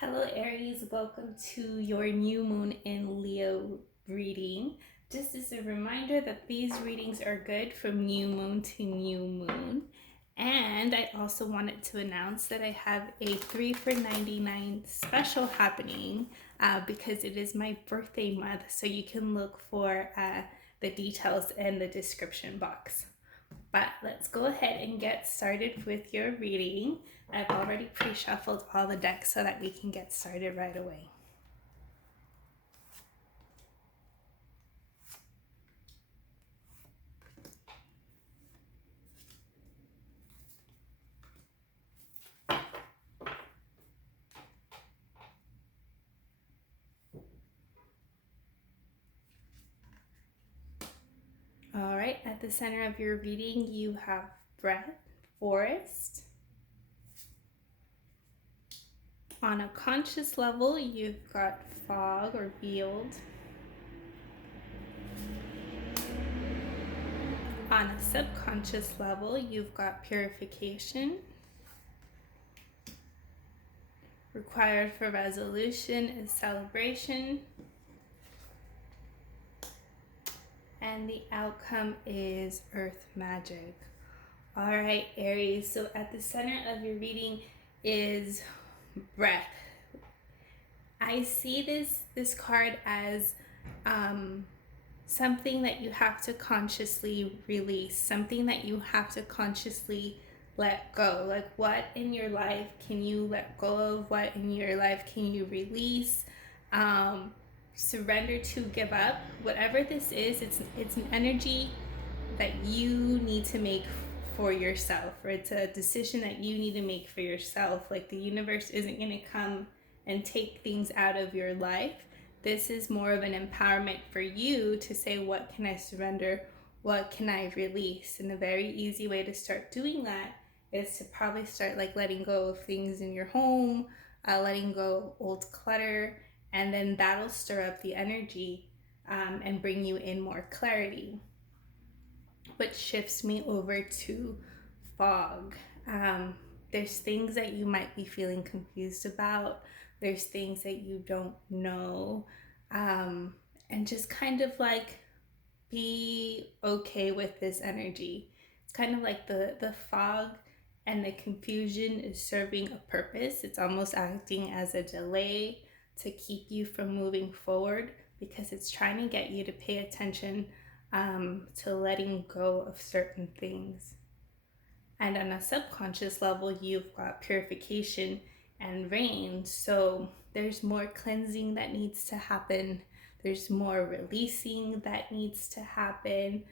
Hello Aries, welcome to your new moon in Leo reading. Just as a reminder that these readings are good from new moon to new moon. And I also wanted to announce that I have a 3 for 99 special happening because it is my birthday month. So you can look for the details in the description box. But let's go ahead and get started with your reading. I've already pre-shuffled all the decks so that we can get started right away. All right, at the center of your reading, you have breath, forest. On a conscious level, you've got fog or field. On a subconscious level, you've got purification. Required for resolution is celebration. And the outcome is earth magic. All right, Aries, so at the center of your reading is breath. I see this card as something that you have to consciously release, something that you have to consciously let go. Like, what in your life can you let go of? What in your life can you release? Surrender to, give up. Whatever this is, it's an energy that you need to make for yourself, or it's a decision that you need to make for yourself. Like, the universe isn't going to come and take things out of your life. This is more of an empowerment for you to say, what can I surrender? What can I release? And a very easy way to start doing that is to probably start like letting go of things in your home, letting go of old clutter, and then that'll stir up the energy and bring you in more clarity. Which shifts me over to fog. There's things that you might be feeling confused about. There's things that you don't know. And just kind of like be okay with this energy. It's kind of like the fog and the confusion is serving a purpose. It's almost acting as a delay to keep you from moving forward because it's trying to get you to pay attention to letting go of certain things. And on a subconscious level, you've got purification and rain. So there's more cleansing that needs to happen. There's more releasing that needs to happen,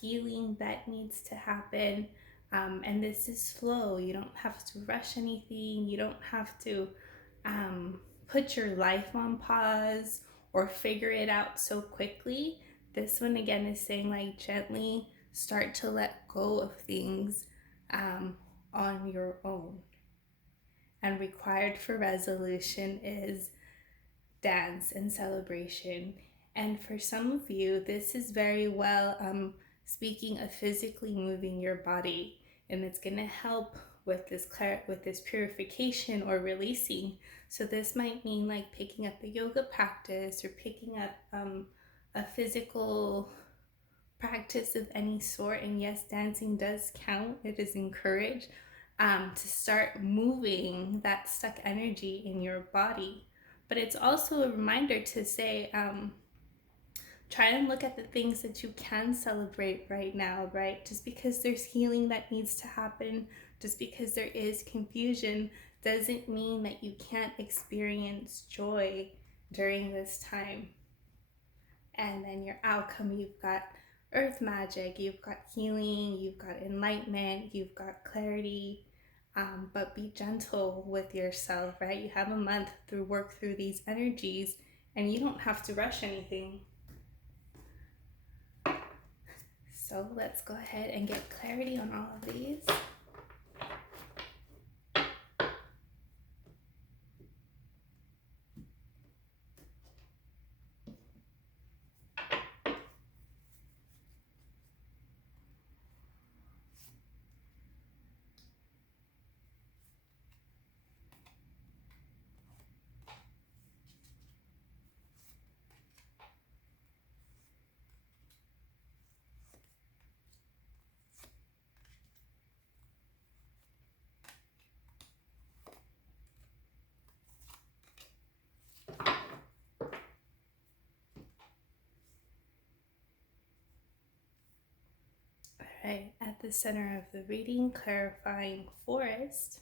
healing that needs to happen. And this is flow. You don't have to rush anything. You don't have to put your life on pause or figure it out so quickly. This one again is saying like gently start to let go of things on your own. And required for resolution is dance and celebration. And for some of you, this is very well speaking of physically moving your body, and it's going to help with this purification or releasing. So this might mean like picking up a yoga practice or picking up a physical practice of any sort. And yes, dancing does count. It is encouraged to start moving that stuck energy in your body. But it's also a reminder to say, try and look at the things that you can celebrate right now, right? Just because there's healing that needs to happen, just because there is confusion, doesn't mean that you can't experience joy during this time. And then your outcome, you've got earth magic, you've got healing, you've got enlightenment, you've got clarity. But be gentle with yourself, right? You have a month to work through these energies and you don't have to rush anything. So let's go ahead and get clarity on all of these. Right at the center of the reading, clarifying forest,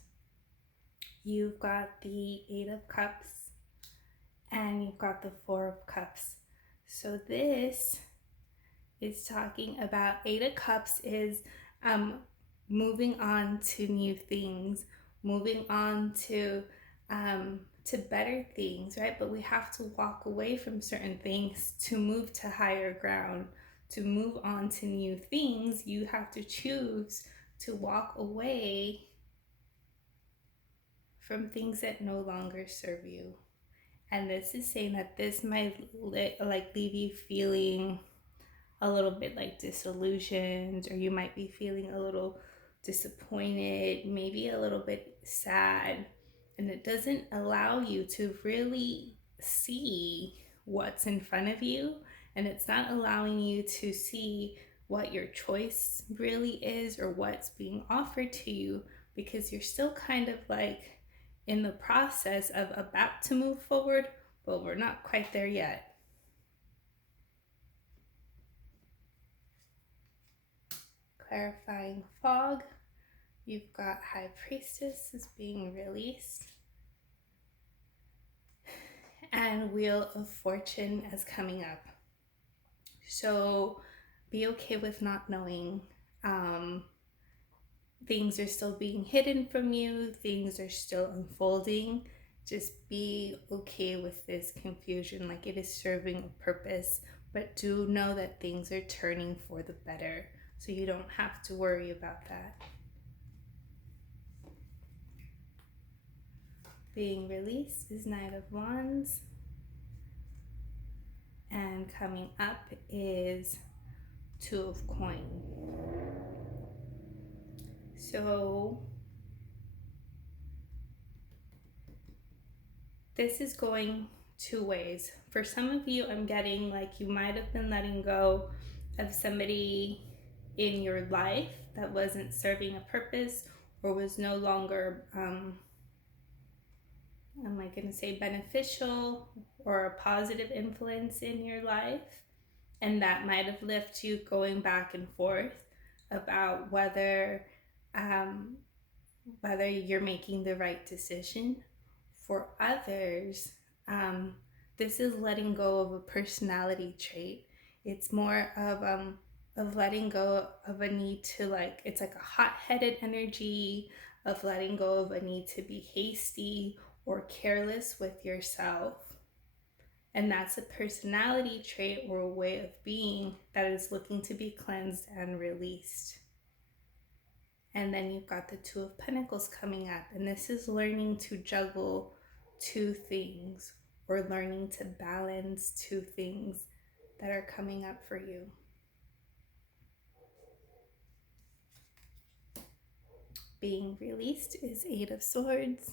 you've got the Eight of Cups and you've got the Four of Cups. So this is talking about Eight of Cups is moving on to new things, moving on to better things, right? But we have to walk away from certain things to move to higher ground. To move on to new things, you have to choose to walk away from things that no longer serve you. And this is saying that this might leave you feeling a little bit like disillusioned, or you might be feeling a little disappointed, maybe a little bit sad, and it doesn't allow you to really see what's in front of you, and it's not allowing you to see what your choice really is or what's being offered to you, because you're still kind of like in the process of about to move forward, but we're not quite there yet. Clarifying fog, you've got High Priestess is being released, and Wheel of Fortune is coming up. So be okay with not knowing. Things are still being hidden from you, things are still unfolding. Just be okay with this confusion, like it is serving a purpose, but do know that things are turning for the better. So you don't have to worry about that. Being released is Knight of Wands. And coming up is Two of Coins. So this is going two ways. For some of you, I'm getting like you might have been letting go of somebody in your life that wasn't serving a purpose or was no longer, am I going to say beneficial or a positive influence in your life? And that might have left you going back and forth about whether you're making the right decision. For others, this is letting go of a personality trait. It's more of letting go of a need to it's like a hot-headed energy of letting go of a need to be hasty or careless with yourself. And that's a personality trait or a way of being that is looking to be cleansed and released. And then you've got the Two of Pentacles coming up, and this is learning to juggle two things or learning to balance two things that are coming up for you. Being released is Eight of Swords.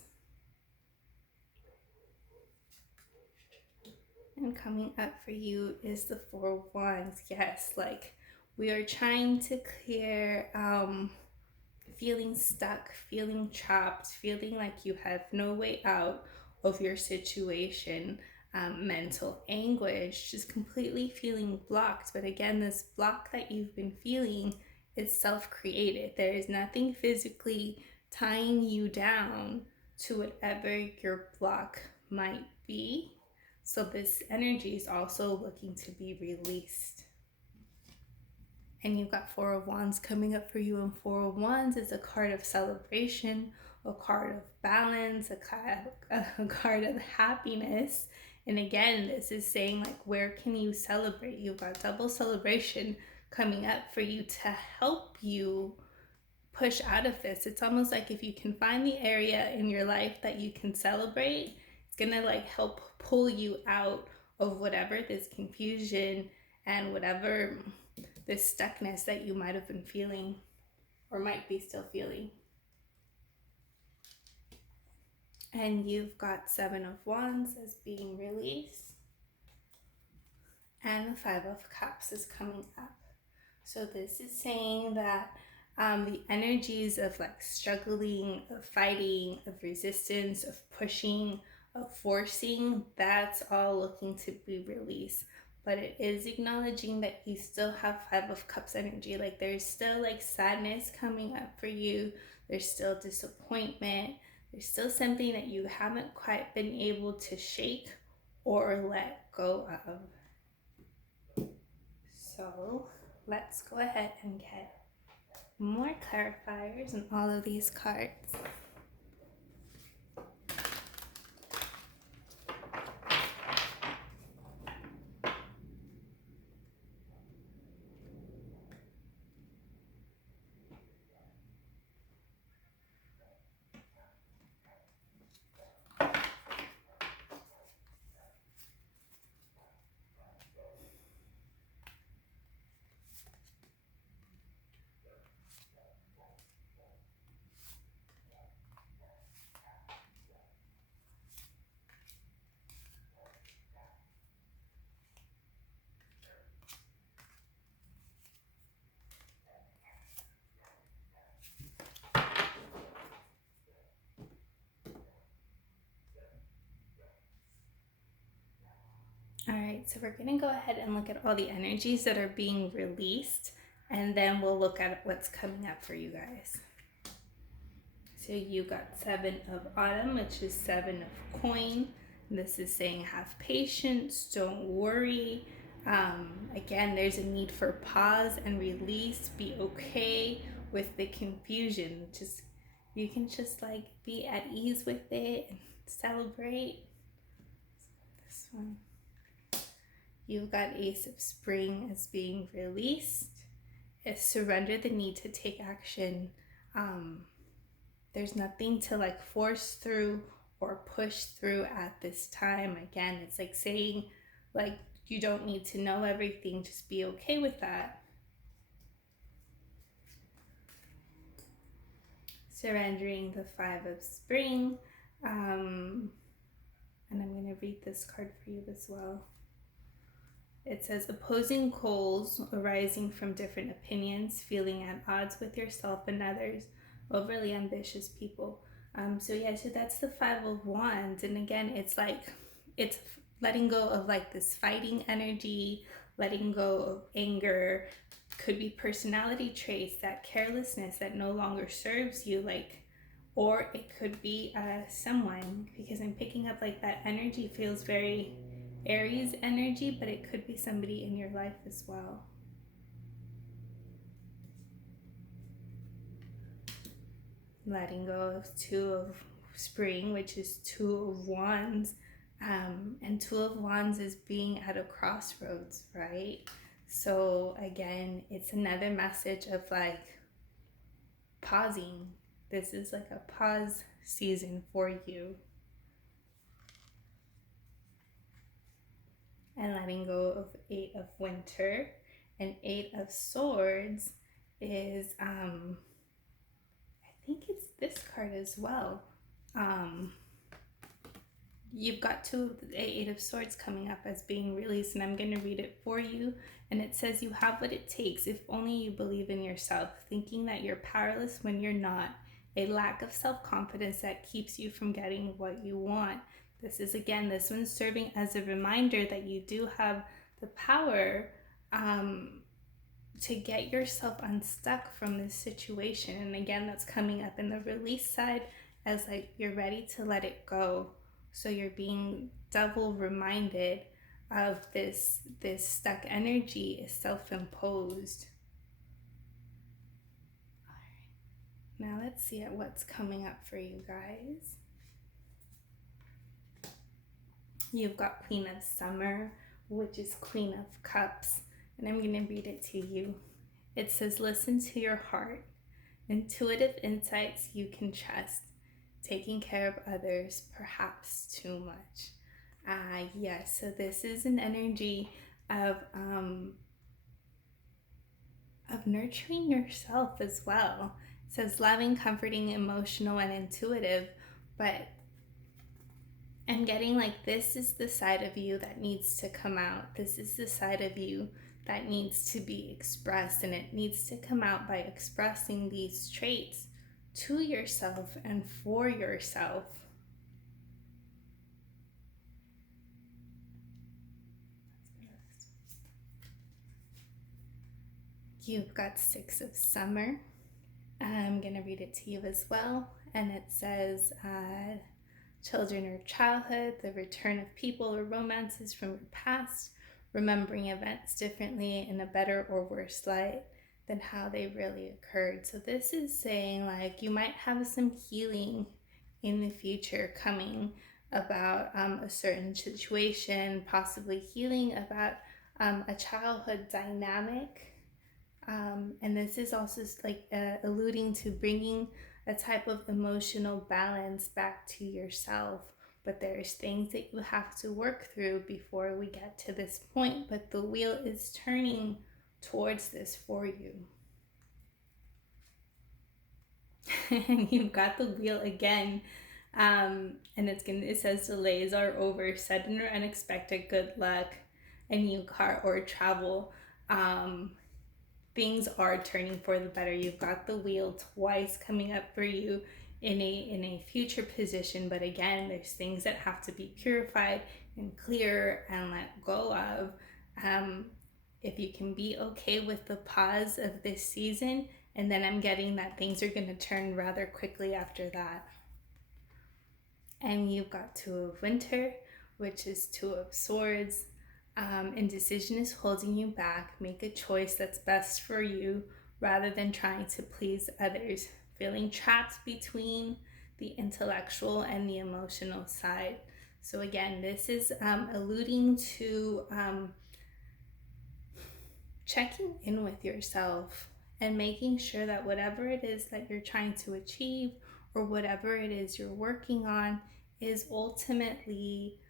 And coming up for you is the Four of Wands. Yes, like we are trying to clear feeling stuck, feeling trapped, feeling like you have no way out of your situation, mental anguish, just completely feeling blocked. But again, this block that you've been feeling is self-created. There is nothing physically tying you down to whatever your block might be. So this energy is also looking to be released. And you've got Four of Wands coming up for you, and Four of Wands is a card of celebration, a card of balance, a card of happiness. And again, this is saying like, where can you celebrate? You've got double celebration coming up for you to help you push out of this. It's almost like if you can find the area in your life that you can celebrate, it's gonna like help pull you out of whatever this confusion and whatever this stuckness that you might have been feeling or might be still feeling. And you've got Seven of Wands as being released, and the Five of Cups is coming up. So this is saying that the energies of like struggling, of fighting, of resistance, of pushing, of forcing, that's all looking to be released. but it is acknowledging that you still have Five of Cups energy. Like there's still like sadness coming up for you. There's still disappointment. There's still something that you haven't quite been able to shake or let go of. So let's go ahead and get more clarifiers on all of these cards. All right, so we're going to go ahead and look at all the energies that are being released, and then we'll look at what's coming up for you guys. So you got Seven of Autumn, which is Seven of Coin. This is saying have patience, don't worry. Again, there's a need for pause and release. Be okay with the confusion. Just you can just like be at ease with it and celebrate. This one. You've got Ace of Spring as being released. Surrender the need to take action. There's nothing to like force through or push through at this time. Again, it's like saying like you don't need to know everything. Just be okay with that. Surrendering the Five of Spring. And I'm going to read this card for you as well. It says opposing goals arising from different opinions, feeling at odds with yourself and others, overly ambitious people. So that's the Five of Wands. And again, it's like, it's letting go of like this fighting energy, letting go of anger, could be personality traits, that carelessness that no longer serves you, like, or it could be someone, because I'm picking up like that energy feels very Aries energy, but it could be somebody in your life as well. Letting go of Two of Spring, which is Two of Wands. And Two of Wands is being at a crossroads, right? So again, it's another message of like pausing. This is like a pause season for you. And letting go of Eight of Winter. And Eight of Swords is, I think it's this card as well. You've got Eight of Swords coming up as being released, and I'm going to read it for you. And it says, you have what it takes if only you believe in yourself, thinking that you're powerless when you're not. A lack of self-confidence that keeps you from getting what you want. This is, again, this one's serving as a reminder that you do have the power to get yourself unstuck from this situation. And again, that's coming up in the release side as like you're ready to let it go. So you're being double reminded of this stuck energy is self-imposed. All right. Now let's see at what's coming up for you guys. You've got Queen of Summer, which is Queen of Cups, and I'm going to read it to you. It says, listen to your heart. Intuitive insights you can trust. Taking care of others, perhaps too much. Yes, so this is an energy of nurturing yourself as well. It says loving, comforting, emotional, and intuitive, but I'm getting like this is the side of you that needs to come out. This is the side of you that needs to be expressed, and it needs to come out by expressing these traits to yourself and for yourself. You've got Six of Summer. I'm going to read it to you as well. And it says, children or childhood, the return of people or romances from your past, remembering events differently in a better or worse light than how they really occurred. So this is saying like you might have some healing in the future coming about a certain situation, possibly healing about a childhood dynamic. And this is also like alluding to bringing a type of emotional balance back to yourself. But there's things that you have to work through before we get to this point. But the wheel is turning towards this for you. And you've got the wheel again. And it says delays are over, sudden or unexpected good luck, a new car or travel. Things are turning for the better. You've got the wheel twice coming up for you in a future position, but again, there's things that have to be purified and clear and let go of. If you can be okay with the pause of this season, and then I'm getting that things are going to turn rather quickly after that. And you've got Two of Winter, which is Two of Swords. Indecision is holding you back. Make a choice that's best for you rather than trying to please others. Feeling trapped between the intellectual and the emotional side. So again, this is alluding to checking in with yourself and making sure that whatever it is that you're trying to achieve or whatever it is you're working on is ultimately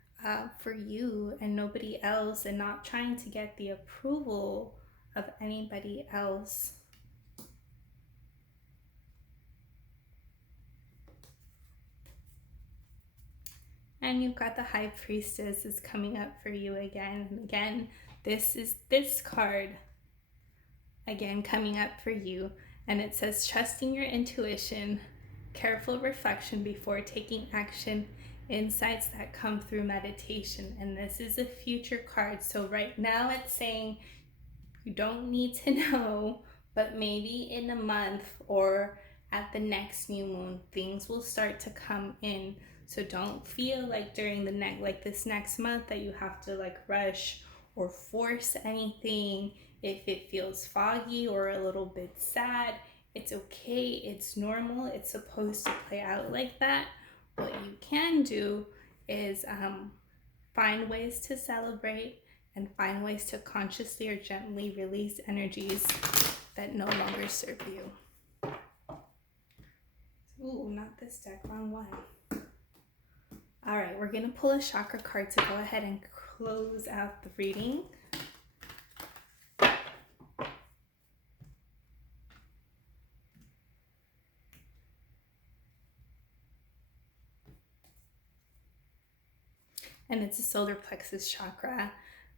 for you and nobody else, and not trying to get the approval of anybody else. And you've got the High Priestess is coming up for you again and again. This card again coming up for you, and it says trusting your intuition, careful reflection before taking action, insights that come through meditation. And this is a future card, so right now it's saying you don't need to know, but maybe in a month or at the next new moon things will start to come in. So don't feel like during this next month that you have to like rush or force anything. If it feels foggy or a little bit sad, it's okay, it's normal, it's supposed to play out like that. What you can do is find ways to celebrate and find ways to consciously or gently release energies that no longer serve you. Ooh, not this deck, wrong one. All right, we're gonna pull a chakra card to go ahead and close out the reading. And it's a solar plexus chakra.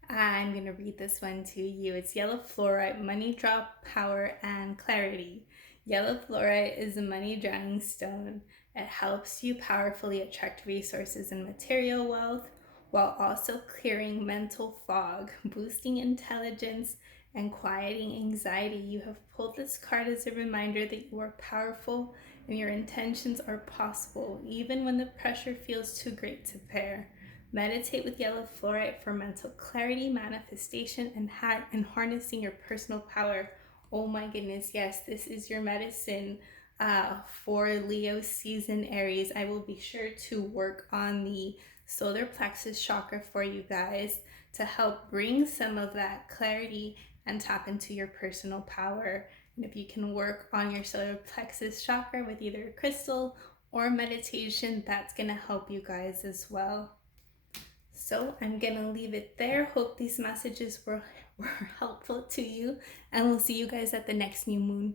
I'm going to read this one to you. It's yellow fluorite, money draw, power, and clarity. Yellow fluorite is a money drawing stone. It helps you powerfully attract resources and material wealth while also clearing mental fog, boosting intelligence, and quieting anxiety. You have pulled this card as a reminder that you are powerful and your intentions are possible, even when the pressure feels too great to bear. Meditate with yellow fluorite for mental clarity, manifestation, and harnessing your personal power. Oh my goodness, yes, this is your medicine for Leo season, Aries. I will be sure to work on the solar plexus chakra for you guys to help bring some of that clarity and tap into your personal power. And if you can work on your solar plexus chakra with either a crystal or meditation, that's going to help you guys as well. So I'm gonna leave it there. Hope these messages were helpful to you, and we'll see you guys at the next new moon.